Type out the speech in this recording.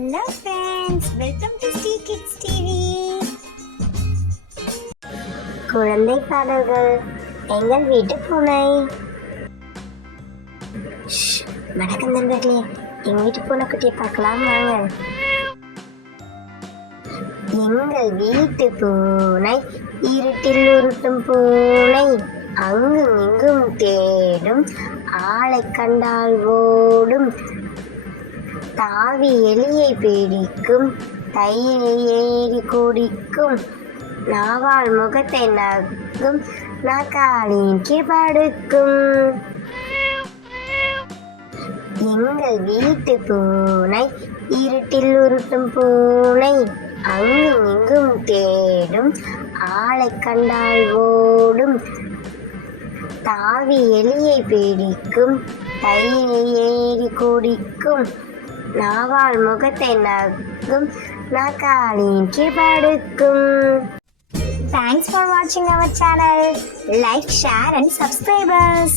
Hello friends, welcome to Stee Kids TV. குழந்தை பாடல்கள் எங்கள் வீட்டு பூனை. வணக்கம் நண்பர்களே, எங்கள் வீட்டு பூனைக்குட்டியை பார்க்கலாம் வாங்க. எங்கள் வீட்டு பூனை இருட்டில் உருட்டும் பூனை, அங்கும் இங்கும் தேடும், ஆளை கண்டால் ஓடும், தாவி எலியை பிடிக்கும், தயிரை ஏறி குடிக்கும், நாவால் முகத்தை நக்கும், நாக்காலின் படுக்கும். எங்கள் வீட்டு பூனை இருட்டில் உருட்டும் பூனை, அங்கும் இங்கும் தேடும், ஆளை கண்டால் ஓடும், தாவி எலியை பிடிக்கும், தயிரை ஏறி குடிக்கும், நாவால் முகத்தை நக்கும், நாக்காலின் படுக்கும். Thanks for watching our channel. Like, share and subscribe us.